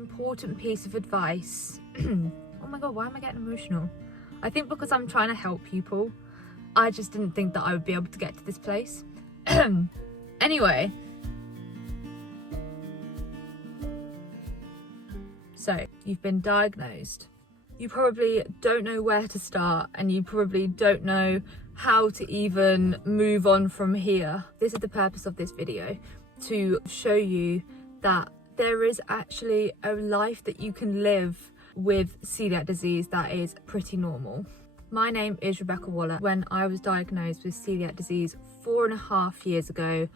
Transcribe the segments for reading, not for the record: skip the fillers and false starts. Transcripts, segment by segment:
important piece of advice. Oh my god, why am I getting emotional? I think because I'm trying to help people. I just didn't think that I would be able to get to this place. Anyway. So, you've been diagnosed. You probably don't know where to start, and you probably don't know how to even move on from here. This is the purpose of this video, to show you that there is actually a life that you can live with celiac disease that is pretty normal. My name is Rebecca Waller. When I was diagnosed with celiac disease 4.5 years ago,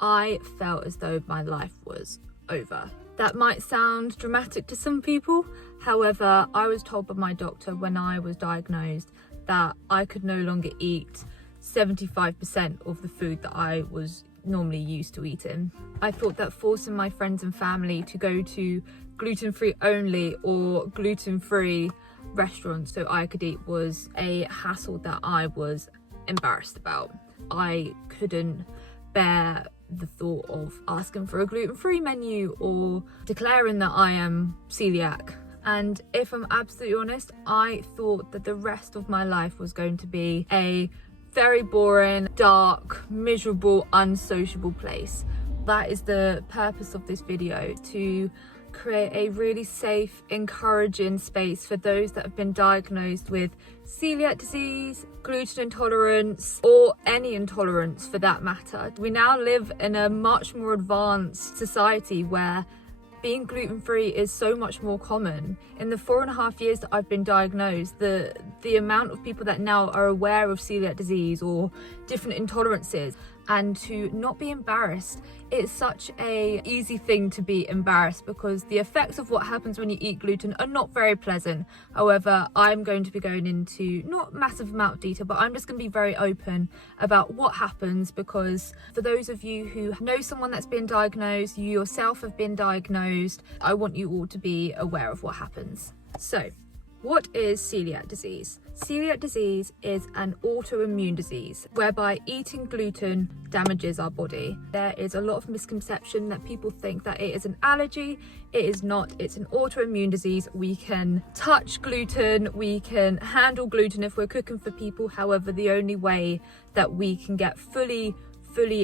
I felt as though my life was over. That might sound dramatic to some people. However, I was told by my doctor when I was diagnosed that I could no longer eat 75% of the food that I was normally used to eating. I thought that forcing my friends and family to go to gluten-free only or gluten-free restaurants so I could eat was a hassle that I was embarrassed about. I couldn't bear the thought of asking for a gluten-free menu or declaring that I am celiac. And if I'm absolutely honest, I thought that the rest of my life was going to be a very boring, dark, miserable, unsociable place. That is the purpose of this video, to create a really safe, encouraging space for those that have been diagnosed with celiac disease, gluten intolerance, or any intolerance for that matter. We now live in a much more advanced society where being gluten-free is so much more common. In the 4.5 years that I've been diagnosed, the amount of people that now are aware of celiac disease or different intolerances, and to not be embarrassed. It's such a easy thing to be embarrassed because the effects of what happens when you eat gluten are not very pleasant. However, I'm going to be going into not massive amount of detail, but I'm just going to be very open about what happens, because for those of you who know someone that's been diagnosed, you yourself have been diagnosed, I want you all to be aware of what happens. So, what is celiac disease? Celiac disease is an autoimmune disease whereby eating gluten damages our body. There is a lot of misconception that people think that it is an allergy. It is not. It's an autoimmune disease. We can touch gluten, we can handle gluten if we're cooking for people. However, the only way that we can get fully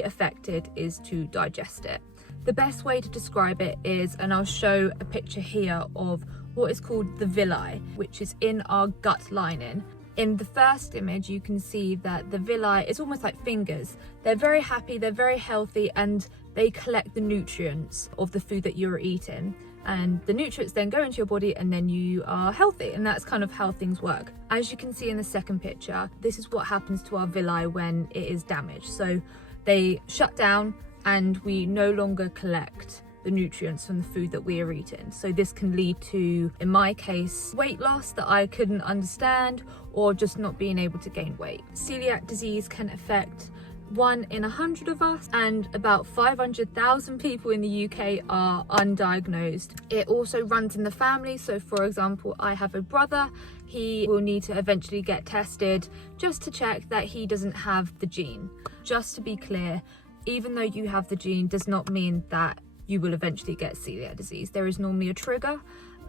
affected is to digest it. The best way to describe it is, and I'll show a picture here of what is called the villi, which is in our gut lining. In the first image, you can see that the villi is almost like fingers. They're very happy, they're very healthy, and they collect the nutrients of the food that you're eating. And the nutrients then go into your body and then you are healthy. And that's kind of how things work. As you can see in the second picture, this is what happens to our villi when it is damaged. So they shut down and we no longer collect the nutrients from the food that we are eating. So this can lead to, in my case, weight loss that I couldn't understand, or just not being able to gain weight. Celiac disease can affect 1 in 100 of us, and about 500,000 people in the UK are undiagnosed. It also runs in the family. So for example, I have a brother. He will need to eventually get tested just to check that he doesn't have the gene. Just to be clear, even though you have the gene does not mean that you will eventually get celiac disease. There is normally a trigger.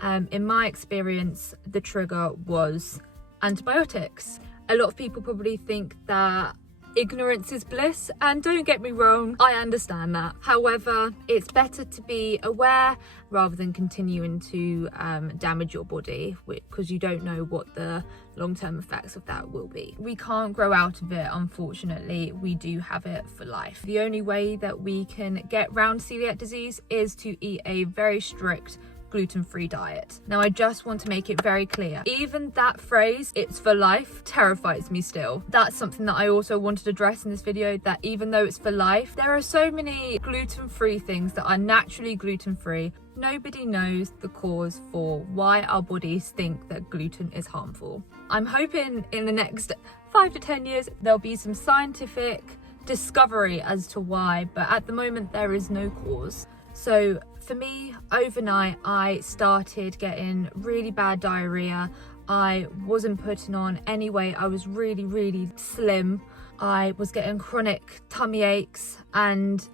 In my experience, the trigger was antibiotics. A lot of people probably think that ignorance is bliss, and don't get me wrong, I understand that. However, it's better to be aware rather than continuing to damage your body, because you don't know what the long-term effects of that will be. We can't grow out of it, unfortunately. We do have it for life. The only way that we can get around celiac disease is to eat a very strict gluten-free diet. Now, I just want to make it very clear, even that phrase, "it's for life," terrifies me still. That's something that I also wanted to address in this video, that even though it's for life, there are so many gluten-free things that are naturally gluten-free. Nobody knows the cause for why our bodies think that gluten is harmful. I'm hoping in the next 5 to 10 years, there'll be some scientific discovery as to why, but at the moment there is no cause. So for me, overnight, I started getting really bad diarrhea. I wasn't putting on any weight. I was really slim. I was getting chronic tummy aches, and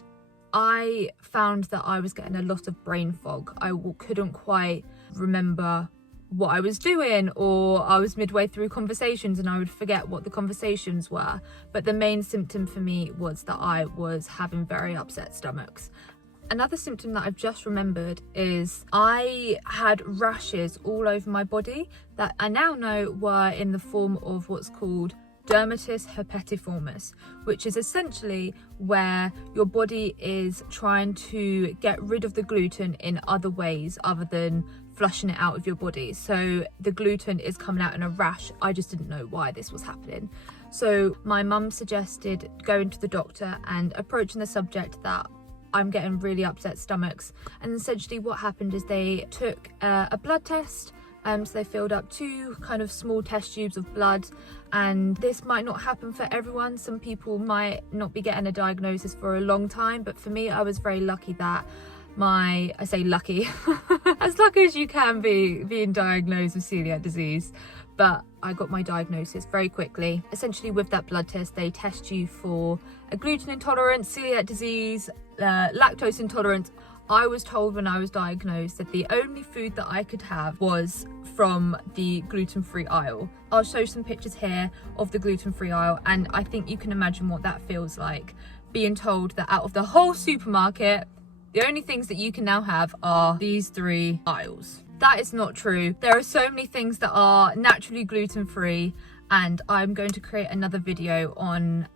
I found that I was getting a lot of brain fog. I couldn't quite remember what I was doing, or I was midway through conversations and I would forget what the conversations were. But the main symptom for me was that I was having very upset stomachs. Another symptom that I've just remembered is I had rashes all over my body that I now know were in the form of what's called dermatitis herpetiformis, which is essentially where your body is trying to get rid of the gluten in other ways other than flushing it out of your body. So the gluten is coming out in a rash. I just didn't know why this was happening. So my mum suggested going to the doctor and approaching the subject that I'm getting really upset stomachs. And essentially what happened is they took a blood test. So they filled up 2 kind of small test tubes of blood, and this might not happen for everyone. Some people might not be getting a diagnosis for a long time, but for me, I was very lucky that I say lucky, as lucky as you can be being diagnosed with celiac disease, but I got my diagnosis very quickly. Essentially with that blood test, they test you for a gluten intolerance, celiac disease, lactose intolerance. I was told when I was diagnosed that the only food that I could have was from the gluten-free aisle. I'll show some pictures here of the gluten-free aisle, and I think you can imagine what that feels like, being told that out of the whole supermarket, the only things that you can now have are these 3 aisles. That is not true. There are so many things that are naturally gluten-free, and I'm going to create another video on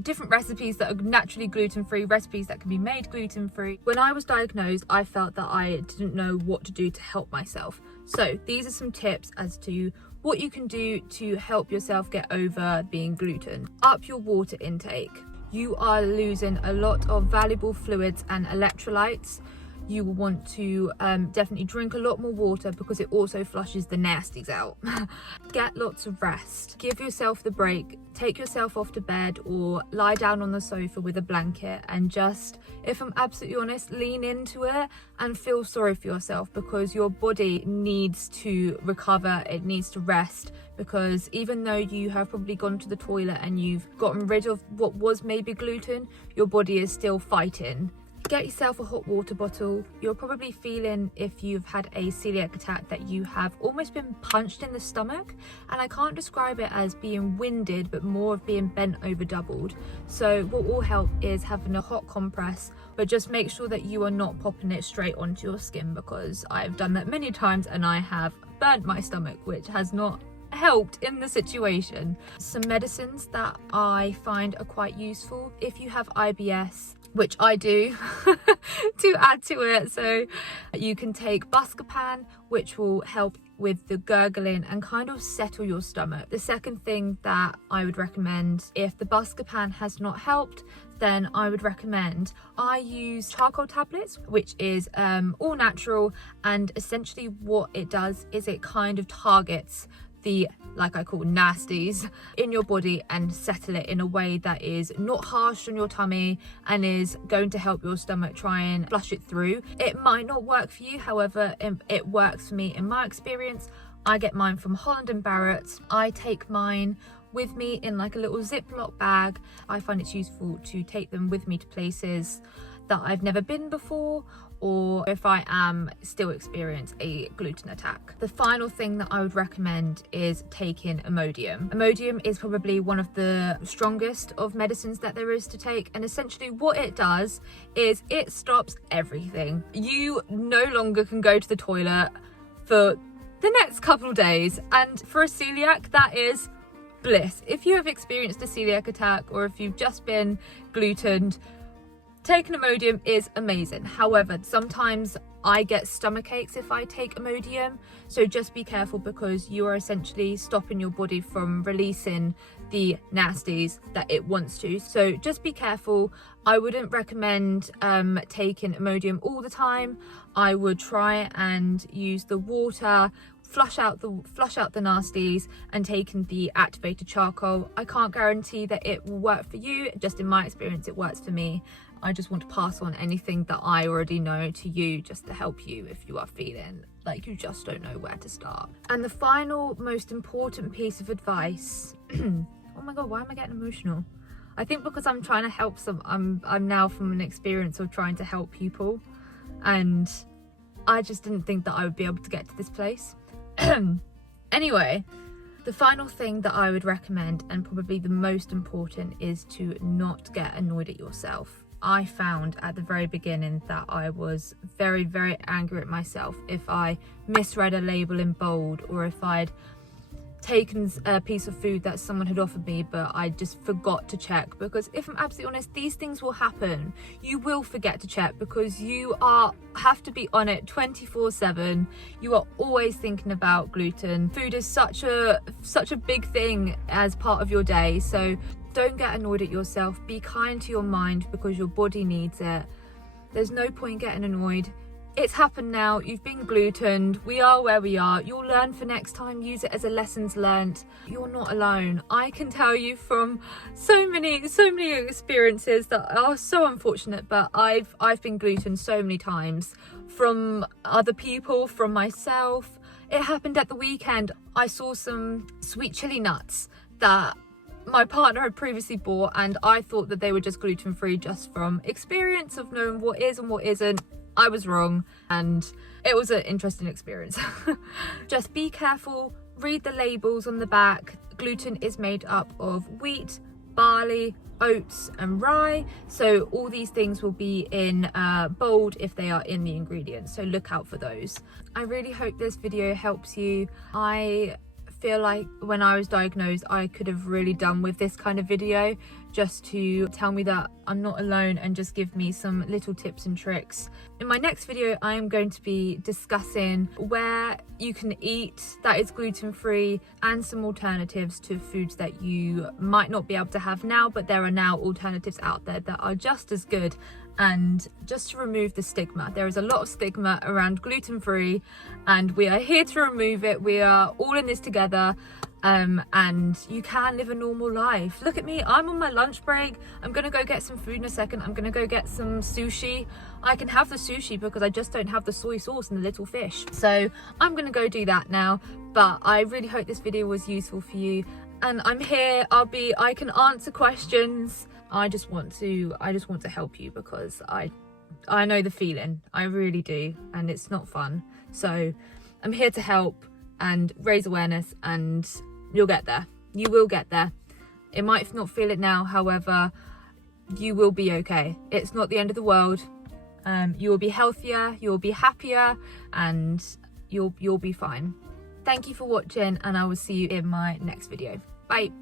different recipes that are naturally gluten-free, recipes that can be made gluten-free. When I was diagnosed, I felt that I didn't know what to do to help myself. So these are some tips as to what you can do to help yourself get over being gluten. Up your water intake. You are losing a lot of valuable fluids and electrolytes. You will want to definitely drink a lot more water because it also flushes the nasties out. Get lots of rest. Give yourself the break. Take yourself off to bed or lie down on the sofa with a blanket and just, if I'm absolutely honest, lean into it and feel sorry for yourself, because your body needs to recover. It needs to rest, because even though you have probably gone to the toilet and you've gotten rid of what was maybe gluten, your body is still fighting. Get yourself a hot water bottle. You're probably feeling, if you've had a celiac attack, that you have almost been punched in the stomach, and I can't describe it as being winded, but more of being bent over doubled. So what will help is having a hot compress, but just make sure that you are not popping it straight onto your skin, because I've done that many times and I have burnt my stomach, which has not helped in the situation. Some medicines that I find are quite useful if you have IBS, which I do, to add to it. So you can take Buscopan, which will help with the gurgling and kind of settle your stomach. The second thing that I would recommend, if the Buscopan has not helped, then I would recommend, I use charcoal tablets, which is all natural, and essentially what it does is it kind of targets the, like I call, nasties in your body and settle it in a way that is not harsh on your tummy and is going to help your stomach try and flush it through. It might not work for you, however, it works for me in my experience. I get mine from Holland & Barrett. I take mine with me in like a little Ziploc bag. I find it's useful to take them with me to places that I've never been before, or if I am still experience a gluten attack. The final thing that I would recommend is taking Imodium. Imodium is probably one of the strongest of medicines that there is to take, and essentially what it does is it stops everything. You no longer can go to the toilet for the next couple of days, and for a celiac, that is bliss. If you have experienced a celiac attack, or if you've just been glutened, taking Imodium is amazing. However, sometimes I get stomach aches if I take Imodium, so just be careful, because you are essentially stopping your body from releasing the nasties that it wants to. So just be careful. I wouldn't recommend taking Imodium all the time. I would try and use the water, flush out the nasties, and taking the activated charcoal. I can't guarantee that it will work for you. Just in my experience, it works for me. I just want to pass on anything that I already know to you, just to help you if you are feeling like you just don't know where to start. And the final most important piece of advice, oh my god, why am I getting emotional? I think because I'm trying to help I'm now from an experience of trying to help people, and I just didn't think that I would be able to get to this place. Anyway, the final thing that I would recommend, and probably the most important, is to not get annoyed at yourself. I found at the very beginning that I was very, very angry at myself if I misread a label in bold, or if I'd taken a piece of food that someone had offered me but I just forgot to check. Because if I'm absolutely honest, these things will happen. You will forget to check because you have to be on it 24/7. You are always thinking about gluten. Food is such a big thing as part of your day, so don't get annoyed at yourself. Be kind to your mind because your body needs it. There's no point getting annoyed. It's happened now. You've been glutened. We are where we are. You'll learn for next time. Use it as a lessons learnt. You're not alone. I can tell you from so many experiences that are so unfortunate, but I've been glutened so many times, from other people, from myself. It happened at the weekend. I saw some sweet chili nuts that my partner had previously bought, and I thought that they were just gluten-free just from experience of knowing what is and what isn't. I was wrong, and it was an interesting experience. Just be careful, read the labels on the back. Gluten is made up of wheat, barley, oats and rye, so all these things will be in bold if they are in the ingredients, so look out for those. I really hope this video helps you. I feel like when I was diagnosed, I could have really done with this kind of video, just to tell me that I'm not alone and just give me some little tips and tricks. In my next video, I am going to be discussing where you can eat that is gluten-free and some alternatives to foods that you might not be able to have now, but there are now alternatives out there that are just as good. And just to remove the stigma, there is a lot of stigma around gluten-free, and we are here to remove it. We are all in this together, and you can live a normal life. Look at me, I'm on my lunch break. I'm gonna go get some food in a second. I'm gonna go get some sushi. I can have the sushi because I just don't have the soy sauce and the little fish, so I'm gonna go do that now. But I really hope this video was useful for you, and I'm here. I can answer questions. I just want to help you because I know the feeling. I really do, and it's not fun. So I'm here to help and raise awareness, and you'll get there. You will get there. It might not feel it now, however, you will be okay. It's not the end of the world. You will be healthier, you will be happier, and you'll be fine. Thank you for watching, and I will see you in my next video. Bye.